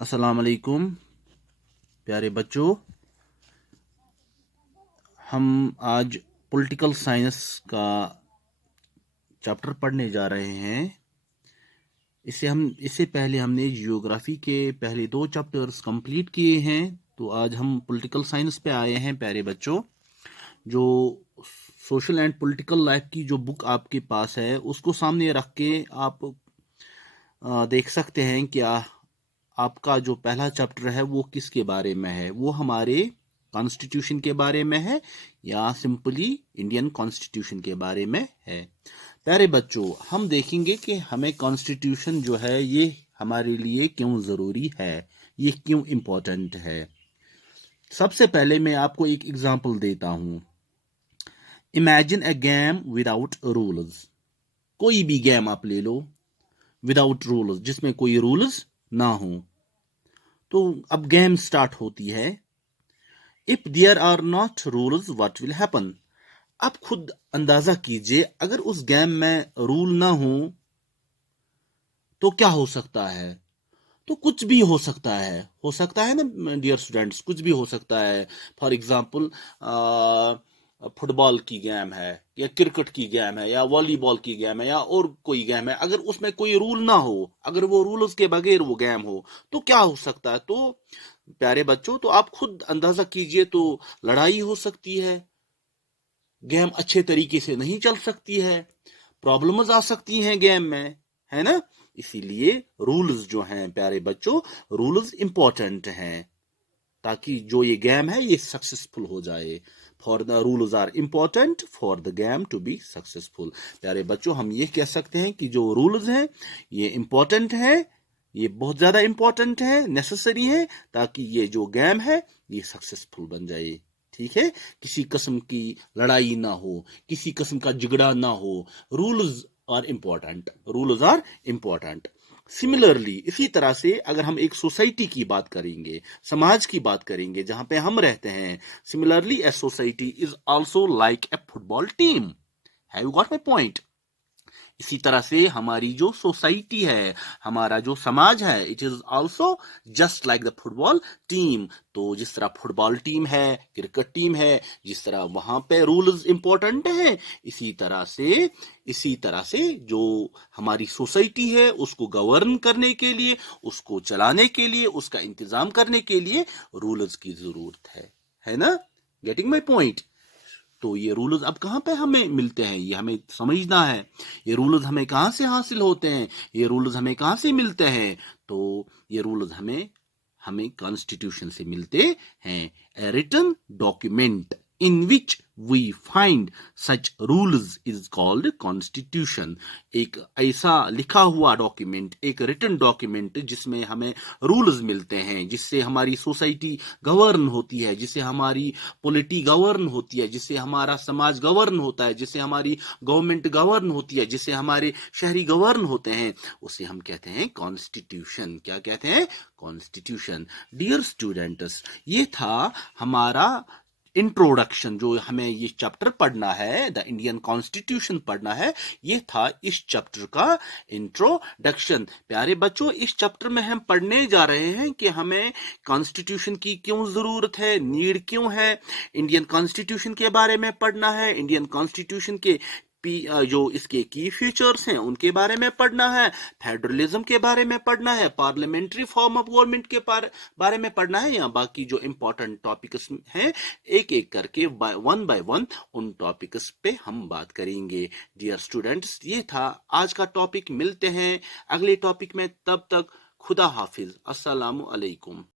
अस्सलाम वालेकुम प्यारे बच्चों। हम आज पॉलिटिकल साइंस का चैप्टर पढ़ने जा रहे हैं। इससे पहले हमने जियोग्राफी के पहले 2 चैप्टर्स कंप्लीट किए हैं। तो आज हम पॉलिटिकल साइंस पे आए हैं प्यारे बच्चों। जो सोशल एंड पॉलिटिकल लाइफ की जो बुक आपके पास है उसको सामने रख के आप देख सकते हैं कि आपका जो पहला चैप्टर है वो किसके बारे में है। वो हमारे कॉन्स्टिट्यूशन के बारे में है या सिंपली इंडियन कॉन्स्टिट्यूशन के बारे में है। प्यारे बच्चों, हम देखेंगे कि हमें कॉन्स्टिट्यूशन जो है ये हमारे लिए क्यों ज़रूरी है, ये क्यों इम्पोर्टेंट है। सबसे पहले मैं आपको एक एग्जांपल देता हूं। Imagine a game without rules. कोई भी गेम आप ले लो विदाउट रूल्स, जिसमें कोई रूल्स ना हो। तो अब गेम स्टार्ट होती है। If there are not rules what will happen. आप खुद अंदाजा कीजिए, अगर उस गेम में रूल ना हो तो क्या हो सकता है। तो कुछ भी हो सकता है ना डियर स्टूडेंट्स, कुछ भी हो सकता है। फॉर एग्जांपल फुटबॉल की गेम है या क्रिकेट की गेम है या वॉलीबॉल की गेम है या और कोई गेम है, अगर उसमें कोई रूल ना हो, अगर वो रूल्स के बगैर वो गेम हो तो क्या हो सकता है। तो प्यारे बच्चों, तो आप खुद अंदाजा कीजिए। तो लड़ाई हो सकती है, गेम अच्छे तरीके से नहीं चल सकती है, प्रॉब्लम्स आ सकती हैं गेम में, है ना। इसीलिए रूल्स जो हैं प्यारे बच्चों, रूल्स इंपॉर्टेंट हैं ताकि जो ये गेम है ये सक्सेसफुल हो जाए। For the rules are important for the game to be successful. प्यारे बच्चों, हम ये कह सकते हैं कि जो रूल्स हैं ये इंपॉर्टेंट है, ये बहुत ज्यादा इंपॉर्टेंट है, नेसेसरी है, ताकि ये जो गेम है ये सक्सेसफुल बन जाए। ठीक है, किसी किस्म की लड़ाई ना हो, किसी किस्म का झगड़ा ना हो। Rules are important, rules are important. Similarly, इसी तरह से अगर हम एक सोसाइटी की बात करेंगे, समाज की बात करेंगे जहां पे हम रहते हैं, similarly a society is also like a football team. Have you got my point. इसी तरह से हमारी जो सोसाइटी है, हमारा जो समाज है, it is also just like the football team. तो जिस तरह फुटबॉल टीम है, क्रिकेट टीम है, जिस तरह वहां पे रूल्स इंपॉर्टेंट है, इसी तरह से जो हमारी सोसाइटी है उसको गवर्न करने के लिए, उसको चलाने के लिए, उसका इंतजाम करने के लिए रूल्स की जरूरत है ना। Getting my point. तो ये रूल्स अब कहाँ पे हमें मिलते हैं, ये हमें समझना है। ये रूल्स हमें कहाँ से हासिल होते हैं, ये रूल्स हमें कहाँ से मिलते हैं। तो ये रूल्स हमें हमें कॉन्स्टिट्यूशन से मिलते हैं। A written document in which we find such rules is called constitution. एक ऐसा लिखा हुआ डॉक्यूमेंट, एक रिटन डॉक्यूमेंट जिसमें हमें रूल्स मिलते हैं, जिससे हमारी सोसाइटी गवर्न होती है, जिससे हमारी पॉलिटी गवर्न होती है, जिससे हमारा समाज गवर्न होता है, जिससे हमारी गवर्नमेंट गवर्न होती है, जिससे हमारे शहरी गवर्न होते हैं, उसे हम कहते हैं कॉन्स्टिट्यूशन। क्या कहते हैं? कॉन्स्टिट्यूशन। डियर स्टूडेंट्स, ये था हमारा इंट्रोडक्शन। जो हमें ये चैप्टर पढ़ना है, द इंडियन कॉन्स्टिट्यूशन पढ़ना है, ये था इस चैप्टर का इंट्रोडक्शन। प्यारे बच्चों, इस चैप्टर में हम पढ़ने जा रहे हैं कि हमें कॉन्स्टिट्यूशन की क्यों जरूरत है, नीड क्यों है। इंडियन कॉन्स्टिट्यूशन के बारे में पढ़ना है, इंडियन कॉन्स्टिट्यूशन के जो इसके की फीचर्स हैं उनके बारे में पढ़ना है, फेडरलिज्म के बारे में पढ़ना है, पार्लियामेंट्री फॉर्म ऑफ गवर्नमेंट के बारे में पढ़ना है, या बाकी जो इंपॉर्टेंट टॉपिक्स हैं एक एक करके वन बाय वन उन टॉपिक्स पे हम बात करेंगे। डियर स्टूडेंट्स, ये था आज का टॉपिक। मिलते हैं अगले टॉपिक में, तब तक खुदा हाफिज। अस्सलामु अलैकुम।